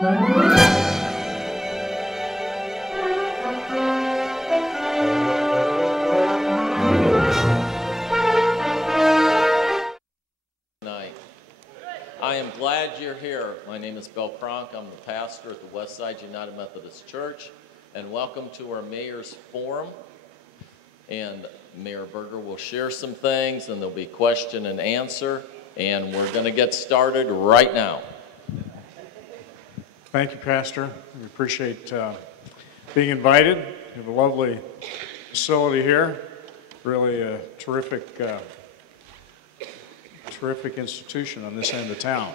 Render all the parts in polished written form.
I am glad you're here. My name is Bill Cronk. I'm the pastor at the Westside Methodist Church, and welcome to our Mayor's Forum. And Mayor Berger will share some things, and there'll be question and answer, and we're going to get started right now. Thank you, Pastor. We appreciate being invited. We have a lovely facility here, really a terrific institution on this end of town.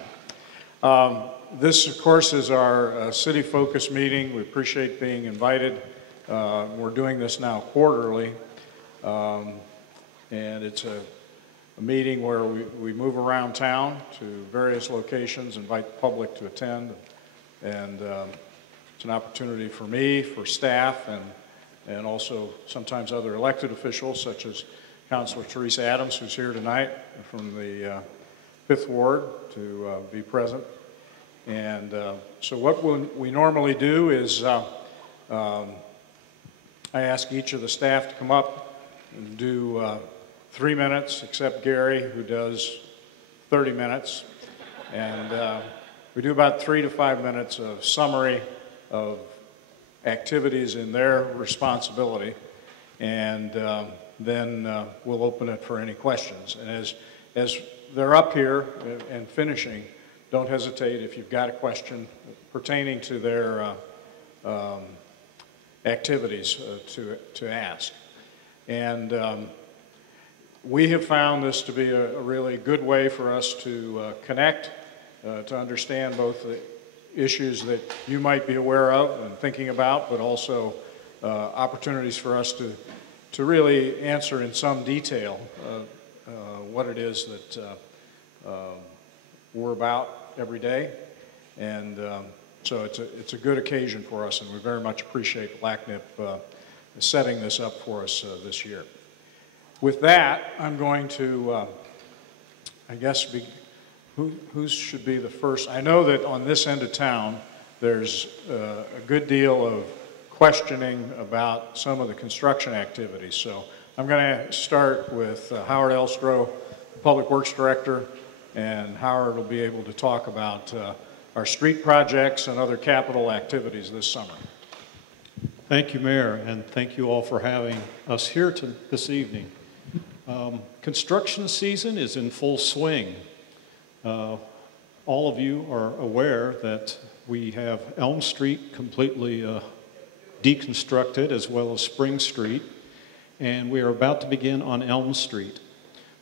This, of course, is our city-focused meeting. We appreciate being invited. We're doing this now quarterly, and it's a meeting where we move around town to various locations, invite the public to attend, and it's an opportunity for me, for staff, and also sometimes other elected officials, such as Councilor Teresa Adams, who's here tonight from the 5th Ward, to be present. And so what we normally do is I ask each of the staff to come up and do 3 minutes, except Gary, who does 30 minutes. And we do about 3 to 5 minutes of summary of activities in their responsibility. And then we'll open it for any questions. And as they're up here and finishing, don't hesitate if you've got a question pertaining to their activities to ask. And we have found this to be a really good way for us to connect, to understand both the issues that you might be aware of and thinking about, but also opportunities for us to really answer in some detail what it is that we're about every day. And so it's a good occasion for us, and we very much appreciate LACNIP setting this up for us this year. With that, I'm going to, I guess, who should be the first? I know that on this end of town, there's a good deal of questioning about some of the construction activities. So I'm going to start with Howard Elstro, Public Works Director, and Howard will be able to talk about our street projects and other capital activities this summer. Thank you, Mayor, and thank you all for having us here this evening. Construction season is in full swing. All of you are aware that we have Elm Street completely deconstructed, as well as Spring Street, and we are about to begin on Elm Street.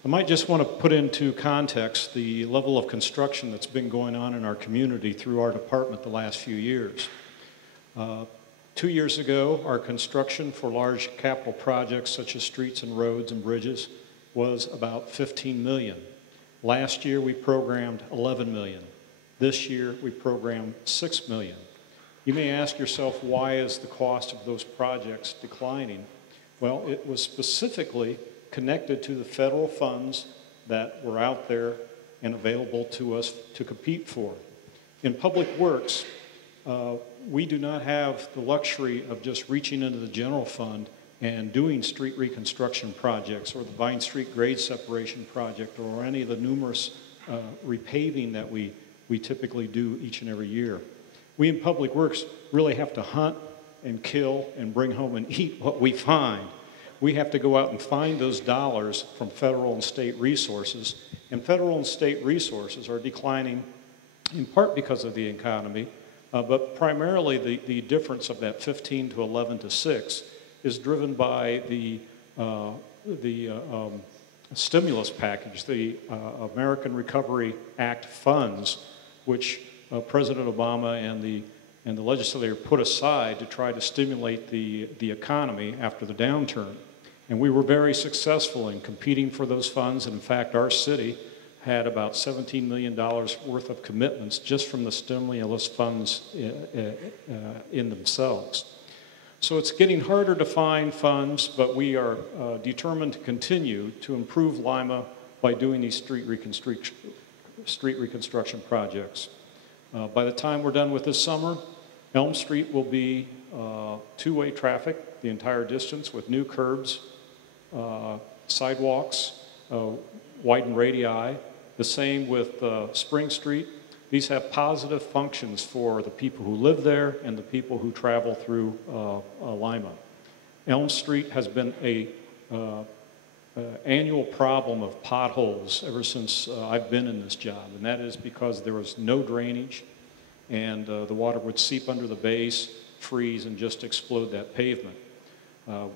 I might just want to put into context the level of construction that's been going on in our community through our department the last few years. 2 years ago, our construction for large capital projects such as streets and roads and bridges was about $15 million. Last year, we programmed $11 million. This year, we programmed $6 million. You may ask yourself, why is the cost of those projects declining? Well, it was specifically connected to the federal funds that were out there and available to us to compete for. In Public Works, we do not have the luxury of just reaching into the general fund and doing street reconstruction projects or the Vine Street grade separation project or any of the numerous repaving that we typically do each and every year. We in Public Works really have to hunt and kill and bring home and eat what we find. We have to go out and find those dollars from federal and state resources, and federal and state resources are declining in part because of the economy, but primarily the difference of that 15 to 11 to 6 is driven by the stimulus package, the American Recovery Act funds, which President Obama and the legislature put aside to try to stimulate the economy after the downturn. And we were very successful in competing for those funds. And in fact, our city had about $17 million worth of commitments just from the stimulus funds in themselves. So it's getting harder to find funds, but we are determined to continue to improve Lima by doing these street reconstruction projects. By the time we're done with this summer, Elm Street will be two-way traffic the entire distance with new curbs, sidewalks, widened radii. The same with Spring Street. These have positive functions for the people who live there and the people who travel through Lima. Elm Street has been a annual problem of potholes ever since I've been in this job, and that is because there was no drainage, and the water would seep under the base, freeze, and just explode that pavement.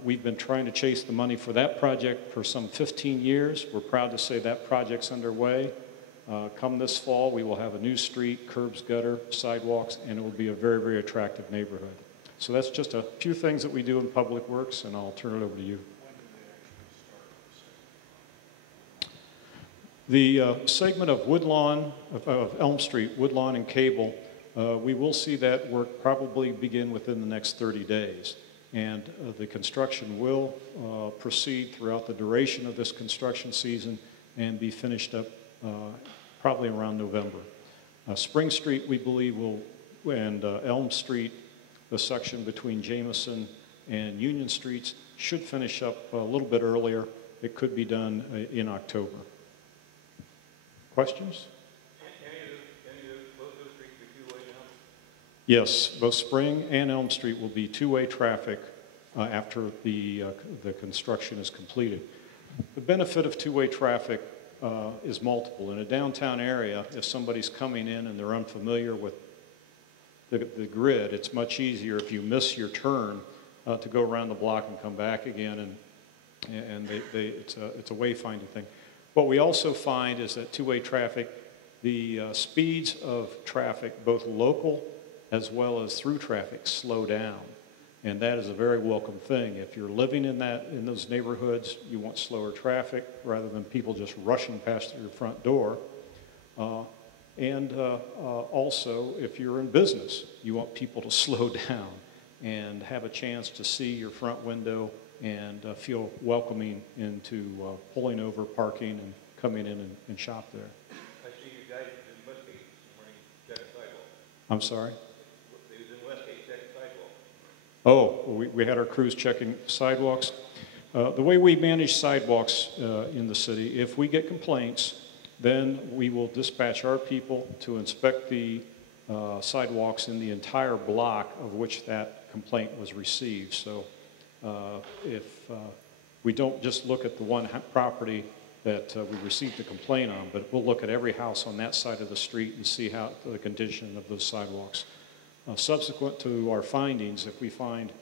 We've been trying to chase the money for that project for some 15 years. We're proud to say that project's underway. Come this fall, we will have a new street, curbs, gutter, sidewalks, and it will be a very, very attractive neighborhood. So that's just a few things that we do in Public Works, and I'll turn it over to you. The segment of Woodlawn, of Elm Street, Woodlawn and Cable, we will see that work probably begin within the next 30 days. And the construction will proceed throughout the duration of this construction season and be finished up probably around November. Spring Street, we believe, and Elm Street, the section between Jameson and Union Streets, should finish up a little bit earlier. It could be done in October. Questions? Both those streets be two-way now? Yes, both Spring and Elm Street will be two-way traffic after the construction is completed. The benefit of two-way traffic is multiple. In a downtown area, if somebody's coming in and they're unfamiliar with the grid, it's much easier if you miss your turn to go around the block and come back again, and it's a wayfinding thing. What we also find is that two-way traffic, the speeds of traffic, both local as well as through traffic, slow down. And that is a very welcome thing. If you're living in those neighborhoods, you want slower traffic rather than people just rushing past your front door. Also, if you're in business, you want people to slow down and have a chance to see your front window and feel welcoming into pulling over, parking, and coming in and shop there. I see you guys in Westgate this morning checking sidewalks. I'm sorry? They was in Westgate checking sidewalks. Oh, we had our crews checking sidewalks. The way we manage sidewalks in the city, if we get complaints, then we will dispatch our people to inspect the sidewalks in the entire block of which that complaint was received. So if we don't just look at the one property that we received the complaint on, but we'll look at every house on that side of the street and see how the condition of those sidewalks. Subsequent to our findings, if we find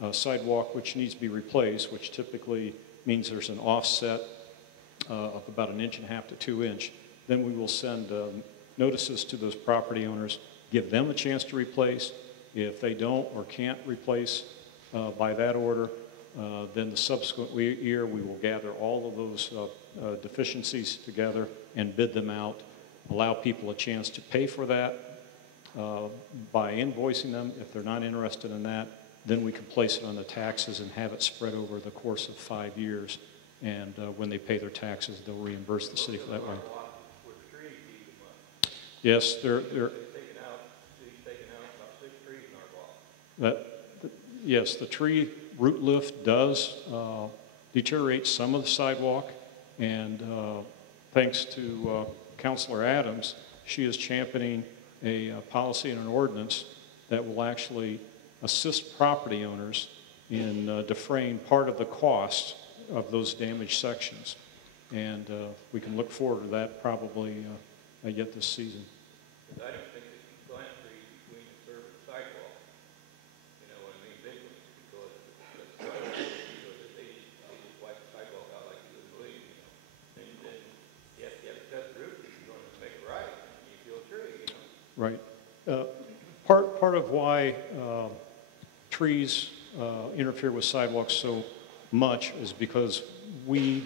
a sidewalk which needs to be replaced, which typically means there's an offset of about 1.5 inches to 2 inches, then we will send notices to those property owners, give them a chance to replace. If they don't or can't replace by that order, then the subsequent year we will gather all of those deficiencies together and bid them out, allow people a chance to pay for that by invoicing them. If they're not interested in that, then we can place it on the taxes and have it spread over the course of 5 years. And when they pay their taxes, they'll reimburse the city for that one. Yes, they're He's taken out about 6 trees in our block. Yes, the tree root lift does deteriorate some of the sidewalk, and thanks to Councilor Adams, she is championing a policy and an ordinance that will actually assist property owners in defraying part of the cost of those damaged sections. And we can look forward to that probably yet this season. I don't think that you plant trees between the curb and sidewalk. You know what I mean? Big ones, because they just wipe the sidewalk out like you wouldn't believe, you know. And then you have to cut through if you're going to make it right. You feel a tree, you know. Right. Part of why trees interfere with sidewalks so much is because we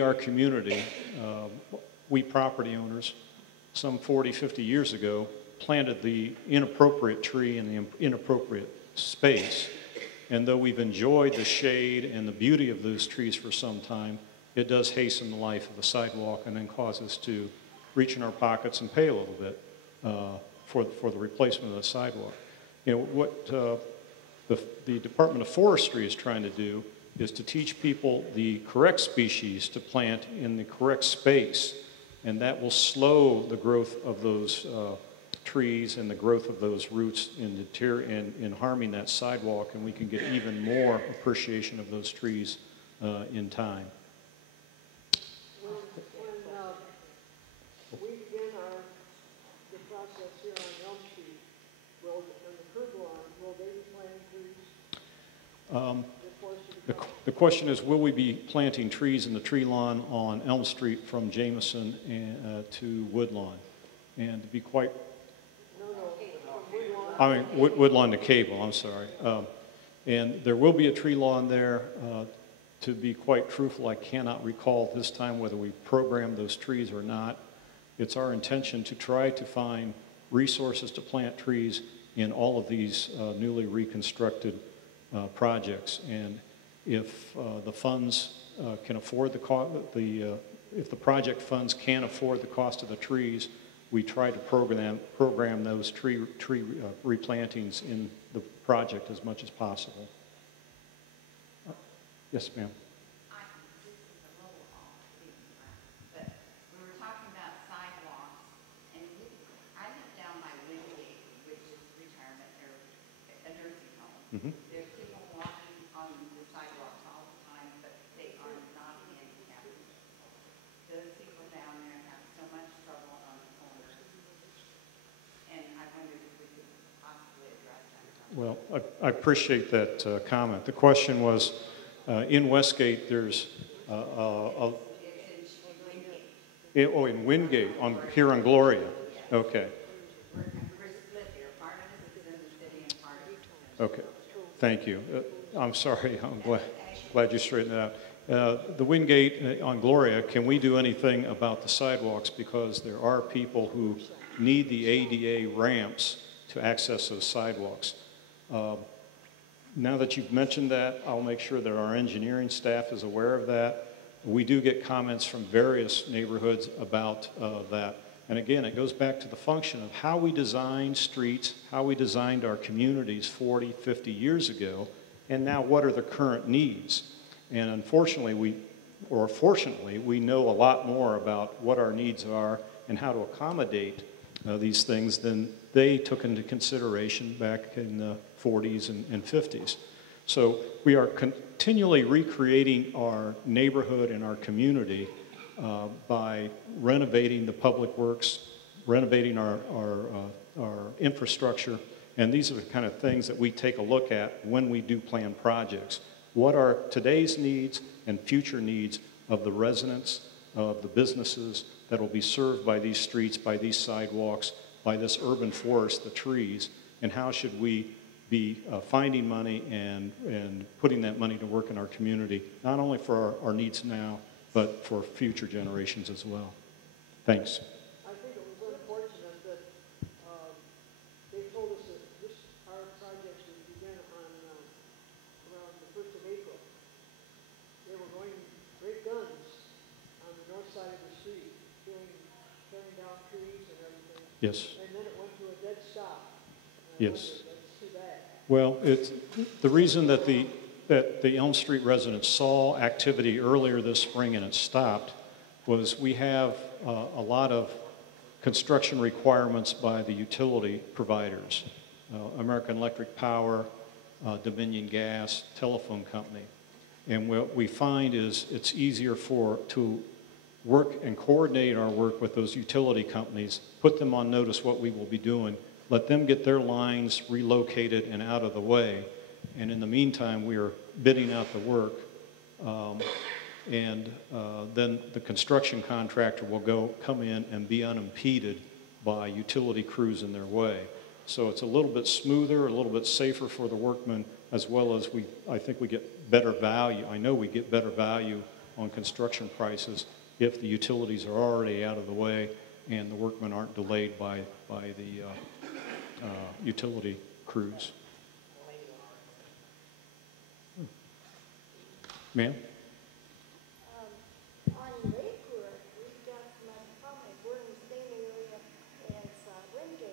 our community, we property owners, some 40, 50 years ago, planted the inappropriate tree in the inappropriate space. And though we've enjoyed the shade and the beauty of those trees for some time, it does hasten the life of the sidewalk and then cause us to reach in our pockets and pay a little bit. for the replacement of the sidewalk. You know, what the Department of Forestry is trying to do is to teach people the correct species to plant in the correct space, and that will slow the growth of those trees and the growth of those roots in harming that sidewalk, and we can get even more appreciation of those trees in time. When we begin the process here on Elm Street, on the curb lawn, will they be planting trees? The question is, will we be planting trees in the tree lawn on Elm Street from Jameson to Woodlawn? And to be quite, Woodlawn to Cable, I'm sorry. And there will be a tree lawn there. To be quite truthful, I cannot recall this time whether we programmed those trees or not. It's our intention to try to find resources to plant trees in all of these newly reconstructed projects. And if the funds can afford if the project funds can afford the cost of the trees, we try to program those tree replantings in the project as much as possible. Yes, ma'am. This is a little off, but we were talking about sidewalks, and I live down by Wingate, which is retirement or a nursing home. Mm-hmm. There's people walking on the sidewalks all the time, but they are not handicapped. Those people down there have so much trouble on the corners, and I wondered if we could possibly address that. Well, I appreciate that comment. The question was, in Westgate, there's in Wingate, here on Gloria. Okay. We're split here. Part of it is in the city and part of it. Okay. Thank you. I'm sorry. I'm glad you straightened it out. The Wingate on Gloria, can we do anything about the sidewalks? Because there are people who need the ADA ramps to access those sidewalks. Now that you've mentioned that, I'll make sure that our engineering staff is aware of that. We do get comments from various neighborhoods about that. And again, it goes back to the function of how we designed streets, how we designed our communities 40, 50 years ago, and now what are the current needs. And unfortunately, fortunately, we know a lot more about what our needs are and how to accommodate these things than they took into consideration back in the 40s and 50s. So we are continually recreating our neighborhood and our community by renovating the public works, renovating our infrastructure, and these are the kind of things that we take a look at when we do plan projects. What are today's needs and future needs of the residents, of the businesses that will be served by these streets, by these sidewalks, by this urban forest, the trees, and how should we be finding money and putting that money to work in our community, not only for our needs now, but for future generations as well. Thanks. I think it was unfortunate that they told us that our projects would begin on around the 1st of April. They were going great guns on the north side of the street, tearing down trees and everything. Yes. And then it went to a dead stop. Yes. That's too bad. Well, it's the reason that the Elm Street residents saw activity earlier this spring and it stopped was we have a lot of construction requirements by the utility providers, American Electric Power, Dominion Gas, telephone company. And what we find is it's easier to work and coordinate our work with those utility companies, put them on notice what we will be doing, let them get their lines relocated and out of the way. And in the meantime, we are bidding out the work. Then the construction contractor will come in and be unimpeded by utility crews in their way. So it's a little bit smoother, a little bit safer for the workmen, as well as I think we get better value. I know we get better value on construction prices if the utilities are already out of the way and the workmen aren't delayed by the utility crews. Ma'am? On Lakewood, we've got some other problems. We're in the same area as Wingate.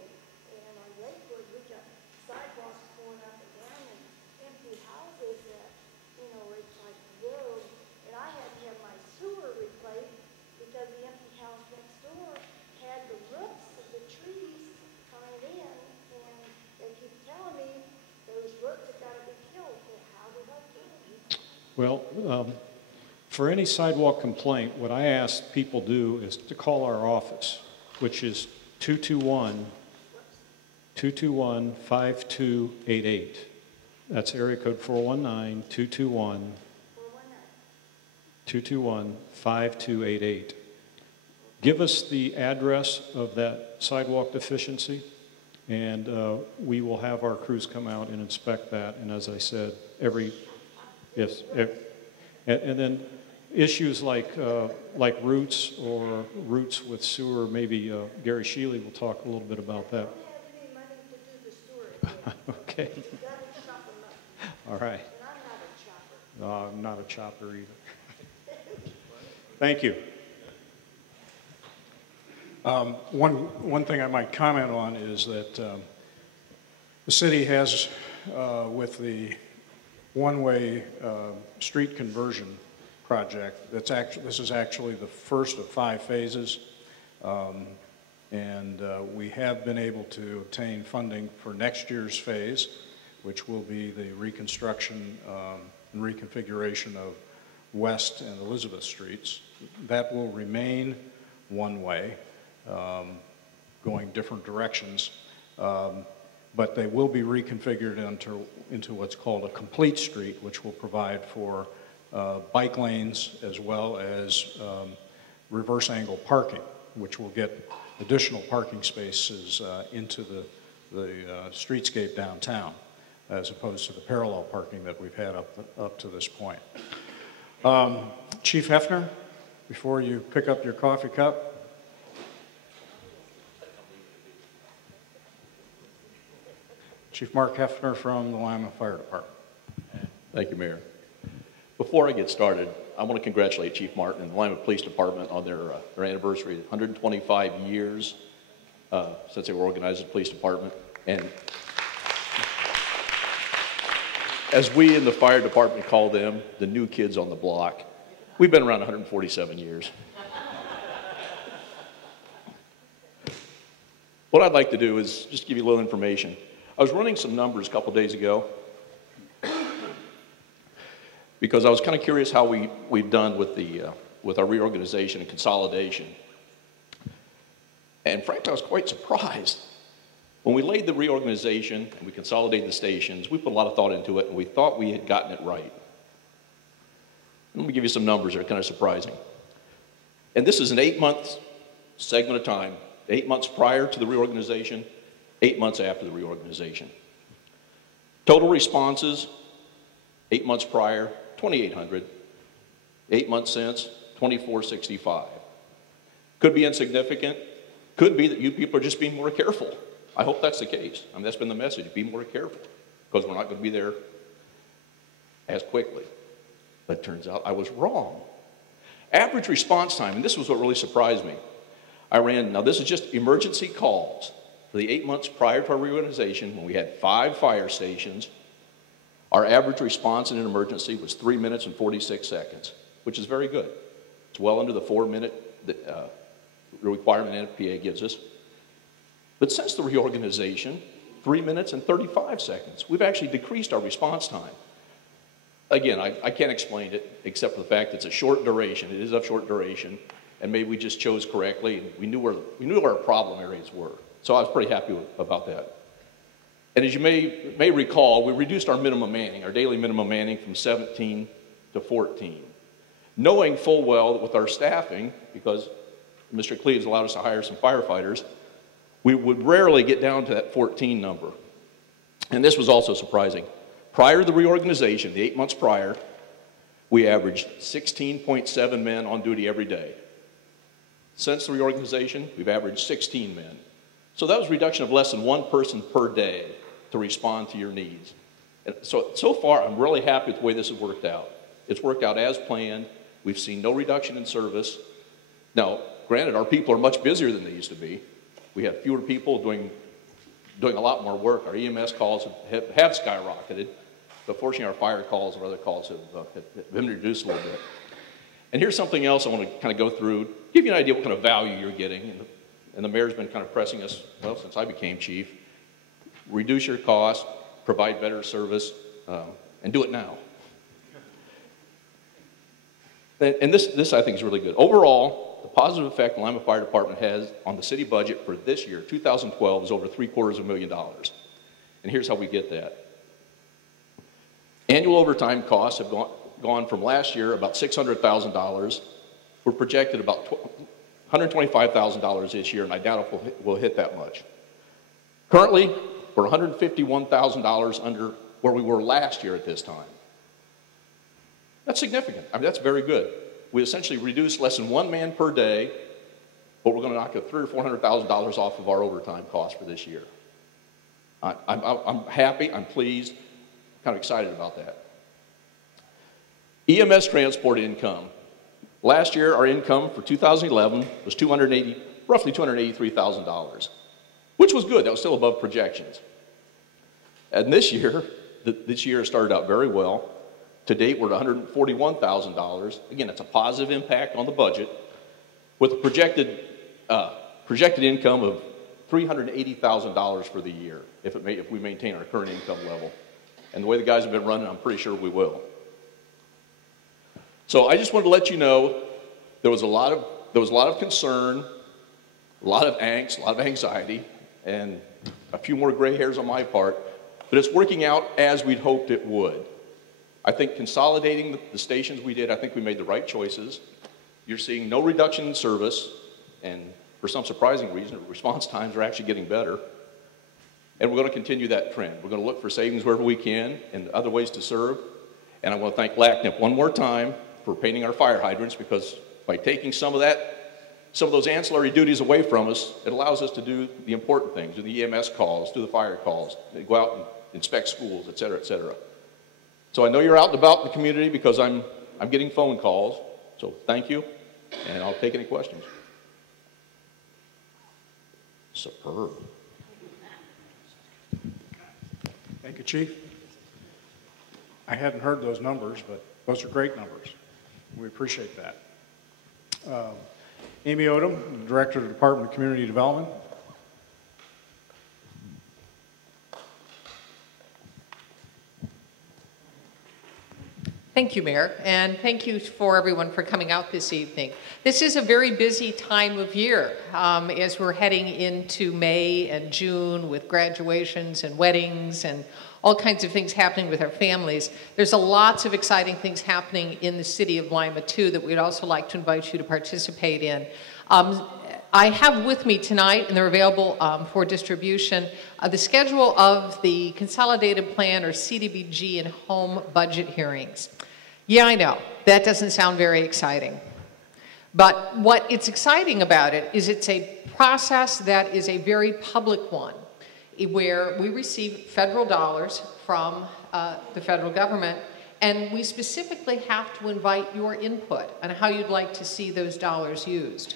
Well, for any sidewalk complaint, what I ask people do is to call our office, which is 221-5288. That's area code 419-221-5288. Give us the address of that sidewalk deficiency, and we will have our crews come out and inspect that. And as I said, and then issues like roots or roots with sewer, maybe Gary Shealy will talk a little bit about that. I don't have any money to do the sewer. Okay, You gotta chop them up. all right. And I'm not a chopper. No, I'm not a chopper either. Thank you. One thing I might comment on is that the city has, with the one-way street conversion project, this is actually the first of 5 phases, and we have been able to obtain funding for next year's phase, which will be the reconstruction and reconfiguration of West and Elizabeth Streets. That will remain one-way, going different directions, but they will be reconfigured into what's called a complete street, which will provide for bike lanes as well as reverse angle parking, which will get additional parking spaces into the streetscape downtown, as opposed to the parallel parking that we've had up to this point. Chief Hefner, before you pick up your coffee cup, Chief Mark Hefner from the Lima Fire Department. Thank you, Mayor. Before I get started, I want to congratulate Chief Martin and the Lima Police Department on their anniversary, 125 years since they were organized as a police department. And as we in the fire department call them, the new kids on the block, we've been around 147 years. What I'd like to do is just give you a little information. I was running some numbers a couple days ago because I was kind of curious how we've done with our reorganization and consolidation. And frankly, I was quite surprised. When we laid the reorganization and we consolidated the stations, we put a lot of thought into it, and we thought we had gotten it right. Let me give you some numbers that are kind of surprising. And this is an 8-month segment of time, 8 months prior to the reorganization, 8 months after the reorganization. Total responses, 8 months prior, 2,800. 8 months since, 2,465. Could be insignificant. Could be that you people are just being more careful. I hope that's the case. I mean, that's been the message, be more careful, because we're not going to be there as quickly. But it turns out I was wrong. Average response time, and this was what really surprised me. Now this is just emergency calls. For the 8 months prior to our reorganization, when we had 5 fire stations, our average response in an emergency was 3 minutes and 46 seconds, which is very good. It's well under the 4-minute requirement NFPA gives us. But since the reorganization, 3 minutes and 35 seconds. We've actually decreased our response time. Again, I can't explain it except for the fact it's a short duration. It is of short duration, and maybe we just chose correctly, and we knew where our problem areas were. So I was pretty happy about that. And as you may recall, we reduced our minimum manning, our daily minimum manning, from 17 to 14. Knowing full well that with our staffing, because Mr. Cleaves allowed us to hire some firefighters, we would rarely get down to that 14 number. And this was also surprising. Prior to the reorganization, the 8 months prior, we averaged 16.7 men on duty every day. Since the reorganization, we've averaged 16 men. So that was a reduction of less than 1 person per day to respond to your needs. And so far, I'm really happy with the way this has worked out. It's worked out as planned. We've seen no reduction in service. Now, granted, our people are much busier than they used to be. We have fewer people doing a lot more work. Our EMS calls have skyrocketed, but fortunately our fire calls and other calls have been reduced a little bit. And here's something else I want to kind of go through, give you an idea what kind of value you're getting. And the mayor's been kind of pressing us, well, since I became chief, reduce your cost, provide better service, and do it now. and this I think is really good. Overall, the positive effect the Lima Fire Department has on the city budget for this year, 2012, is over $750,000. And here's how we get that. Annual overtime costs have gone from last year about $600,000. We're projected about $125,000 this year, and I doubt if we'll hit that much. Currently, we're $151,000 under where we were last year at this time. That's significant. I mean, that's very good. We essentially reduced less than one man per day, but we're going to knock $300,000 or $400,000 off of our overtime costs for this year. I'm happy, I'm pleased, kind of excited about that. EMS transport income. Last year, our income for 2011 was roughly $283,000, which was good. That was still above projections. And this year started out very well. To date, we're at $141,000. Again, that's a positive impact on the budget, with a projected income of $380,000 for the year if we maintain our current income level. And the way the guys have been running, I'm pretty sure we will. So I just wanted to let you know there was a lot of concern, a lot of angst, a lot of anxiety, and a few more gray hairs on my part, but it's working out as we'd hoped it would. I think consolidating the stations we did, I think we made the right choices. You're seeing no reduction in service, and for some surprising reason, response times are actually getting better. And we're going to continue that trend. We're going to look for savings wherever we can and other ways to serve. And I want to thank LACNIP one more time for painting our fire hydrants, because by taking some of those ancillary duties away from us, it allows us to do the important things, do the EMS calls, do the fire calls, go out and inspect schools, et cetera, et cetera. So I know you're out and about in the community because I'm getting phone calls. So thank you, and I'll take any questions. Superb. Thank you, Chief. I hadn't heard those numbers, but those are great numbers. We appreciate that. Amy Odom, Director of the Department of Community Development. Thank you, Mayor, and thank you for everyone for coming out this evening. This is a very busy time of year as we're heading into May and June with graduations and weddings and all kinds of things happening with our families. There's lots of exciting things happening in the city of Lima, too, that we'd also like to invite you to participate in. I have with me tonight, and they're available for distribution, the schedule of the Consolidated Plan, or CDBG, and home budget hearings. Yeah, I know, that doesn't sound very exciting. But what it's exciting about it is it's a process that is a very public one, where we receive federal dollars from the federal government, and we specifically have to invite your input on how you'd like to see those dollars used.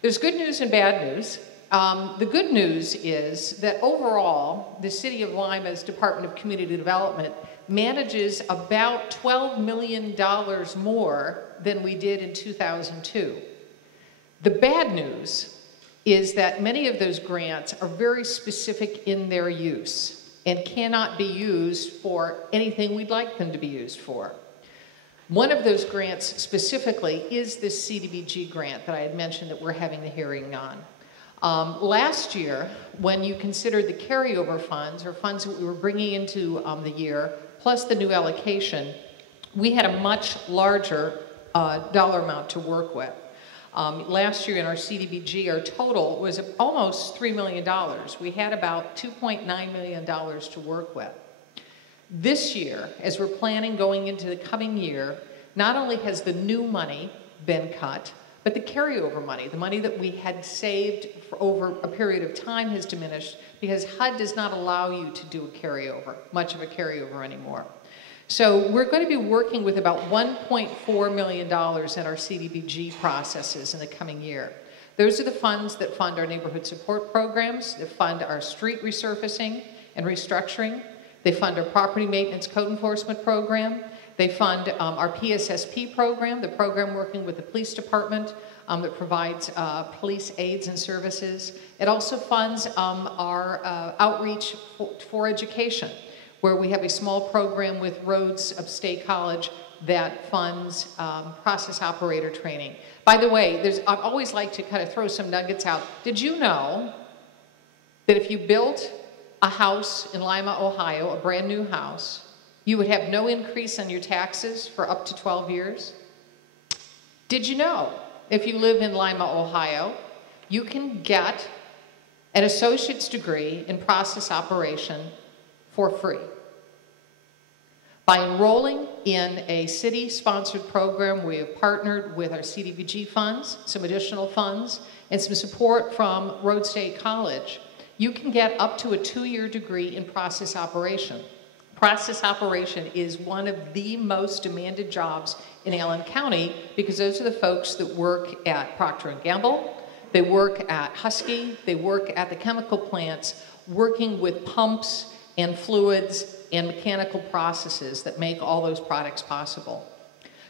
There's good news and bad news. The good news is that overall, the City of Lima's Department of Community Development manages about $12 million more than we did in 2002. The bad news is that many of those grants are very specific in their use and cannot be used for anything we'd like them to be used for. One of those grants specifically is this CDBG grant that I had mentioned that we're having the hearing on. Last year, when you considered the carryover funds, or funds that we were bringing into the year, plus the new allocation, we had a much larger dollar amount to work with. Last year in our CDBG, our total was almost $3 million. We had about $2.9 million to work with. This year, as we're planning going into the coming year, not only has the new money been cut, but the carryover money, the money that we had saved for over a period of time, has diminished because HUD does not allow you to do a carryover, much of a carryover anymore. So we're going to be working with about $1.4 million in our CDBG processes in the coming year. Those are the funds that fund our neighborhood support programs, that fund our street resurfacing and restructuring. They fund our property maintenance code enforcement program. They fund our PSSP program, the program working with the police department that provides police aids and services. It also funds our outreach for education, where we have a small program with Rhodes State College that funds process operator training. By the way, I always like to kind of throw some nuggets out. Did you know that if you built a house in Lima, Ohio, a brand new house, you would have no increase on your taxes for up to 12 years? Did you know if you live in Lima, Ohio, you can get an associate's degree in process operation for free by enrolling in a city-sponsored program? We have partnered with our CDBG funds, some additional funds, and some support from Rhodes State College. You can get up to a 2-year degree in process operation. Process operation is one of the most demanded jobs in Allen County because those are the folks that work at Procter & Gamble, they work at Husky, they work at the chemical plants, working with pumps and fluids and mechanical processes that make all those products possible.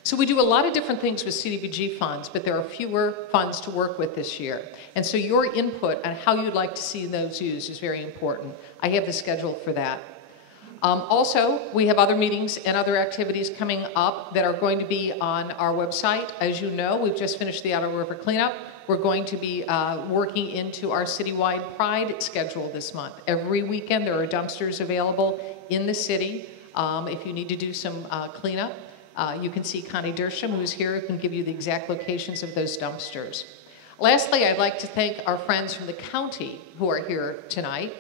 So we do a lot of different things with CDBG funds, but there are fewer funds to work with this year. And so your input on how you'd like to see those used is very important. I have the schedule for that. Also, we have other meetings and other activities coming up that are going to be on our website. As you know, we've just finished the Outer River cleanup. We're going to be working into our citywide Pride schedule this month. Every weekend there are dumpsters available in the city. If you need to do some cleanup, you can see Connie Dersham, who's here, who can give you the exact locations of those dumpsters. Lastly, I'd like to thank our friends from the county who are here tonight,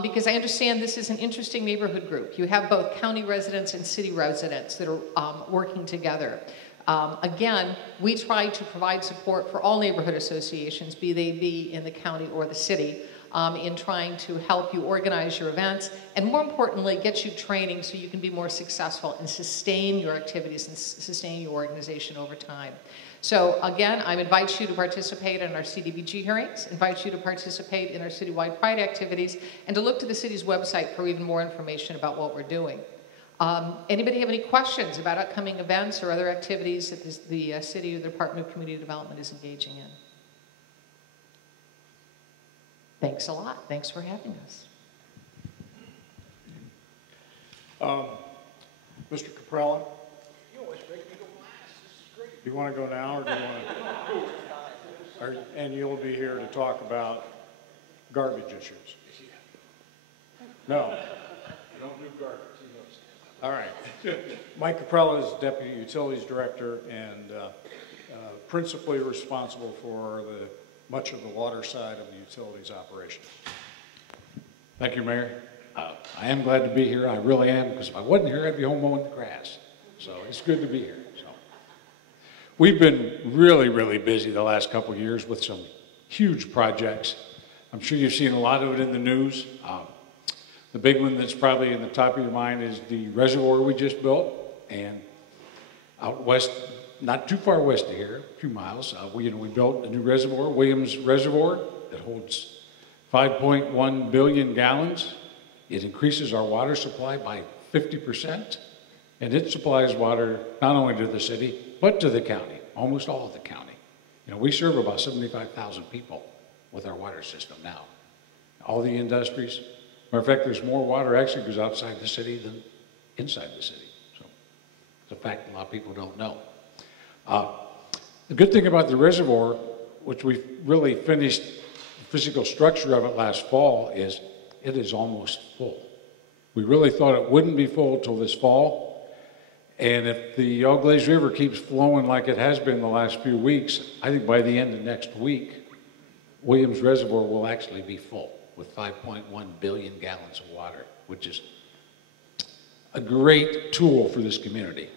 because I understand this is an interesting neighborhood group. You have both county residents and city residents that are working together. Again, we try to provide support for all neighborhood associations, be they be in the county or the city, in trying to help you organize your events, and more importantly, get you training so you can be more successful and sustain your activities and sustain your organization over time. So again, I invite you to participate in our CDBG hearings, invite you to participate in our citywide Pride activities, and to look to the city's website for even more information about what we're doing. Anybody have any questions about upcoming events or other activities that the city or the Department of Community Development is engaging in? Thanks a lot. Thanks for having us. Mr. Caprella? Do you want to go now, or do you want to? And you'll be here to talk about garbage issues? No. I don't do garbage. All right. Mike Caprella is Deputy Utilities Director and principally responsible for much of the water side of the utilities operation. Thank you, Mayor. I am glad to be here. I really am, because if I wasn't here, I'd be home mowing the grass. So it's good to be here. So we've been really, really busy the last couple of years with some huge projects. I'm sure you've seen a lot of it in the news. The big one that's probably in the top of your mind is the reservoir we just built, and out west, not too far west of here, a few miles, we built a new reservoir, Williams Reservoir, that holds 5.1 billion gallons. It increases our water supply by 50%, and it supplies water not only to the city, but to the county, almost all of the county. We serve about 75,000 people with our water system now. All the industries. Matter of fact, there's more water actually goes outside the city than inside the city. So it's a fact a lot of people don't know. The good thing about the reservoir, which we really finished the physical structure of it last fall, is it is almost full. We really thought it wouldn't be full till this fall. And if the Eau Glaze River keeps flowing like it has been the last few weeks, I think by the end of next week, Williams Reservoir will actually be full with 5.1 billion gallons of water, which is a great tool for this community.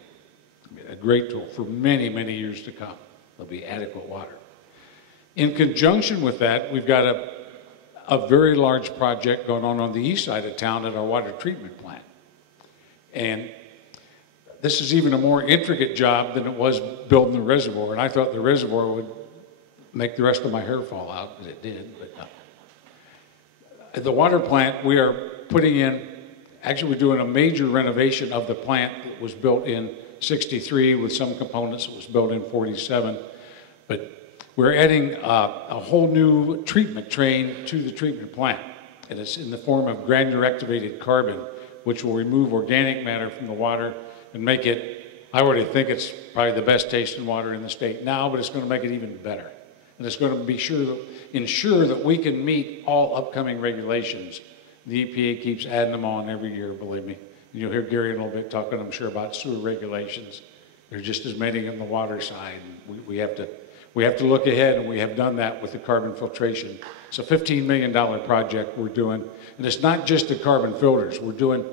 A great tool for many, many years to come. There'll be adequate water. In conjunction with that, we've got a very large project going on the east side of town at our water treatment plant. And this is even a more intricate job than it was building the reservoir. And I thought the reservoir would make the rest of my hair fall out, but it did. But at the water plant, we are putting in, actually we're doing a major renovation of the plant that was built in 63 with some components that was built in 47. But we're adding a whole new treatment train to the treatment plant. And it's in the form of granular activated carbon, which will remove organic matter from the water and make it I already think it's probably the best tasting water in the state now, but it's going to make it even better. And it's going to ensure that we can meet all upcoming regulations. The EPA keeps adding them on every year, believe me. You'll hear Gary in a little bit talking, I'm sure, about sewer regulations. There's just as many on the water side. We have to look ahead, and we have done that with the carbon filtration. It's a $15 million project we're doing. And it's not just the carbon filters. We're doing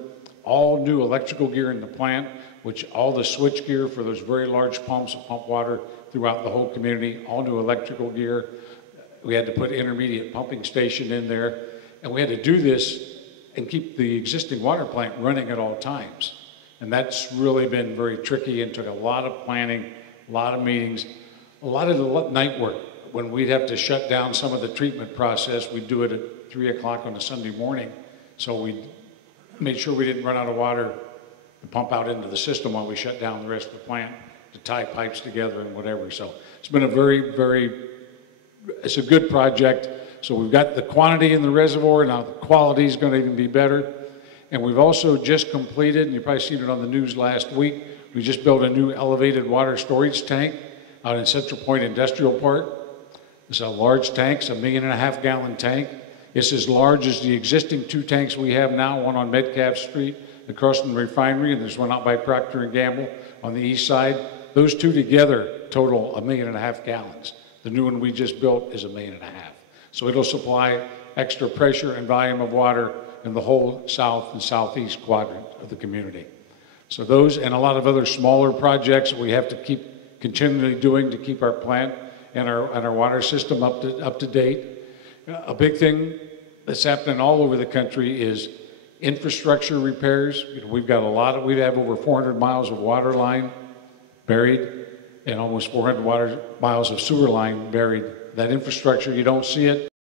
all new electrical gear in the plant, which all the switch gear for those very large pumps that pump water throughout the whole community, all new electrical gear. We had to put intermediate pumping station in there. And we had to do this and keep the existing water plant running at all times. And that's really been very tricky and took a lot of planning, a lot of meetings, a lot of the night work. When we'd have to shut down some of the treatment process, we'd do it at 3 o'clock on a Sunday morning. So we made sure we didn't run out of water to pump out into the system while we shut down the rest of the plant to tie pipes together and whatever. So it's been it's a good project. So we've got the quantity in the reservoir, now the quality is going to even be better. And we've also just completed, and you've probably seen it on the news last week, we just built a new elevated water storage tank out in Central Point Industrial Park. It's a large tank, it's a 1.5 million gallon tank. It's as large as the existing 2 tanks we have now, one on Metcalf Street across from the refinery, and there's one out by Procter & Gamble on the east side. Those 2 together total 1.5 million gallons. The new one we just built is 1.5 million. So it'll supply extra pressure and volume of water in the whole south and southeast quadrant of the community. So those and a lot of other smaller projects that we have to keep continually doing to keep our plant and our water system up to date. A big thing that's happening all over the country is infrastructure repairs. We've got we have over 400 miles of water line buried and almost 400 miles of sewer line buried. That infrastructure, you don't see it,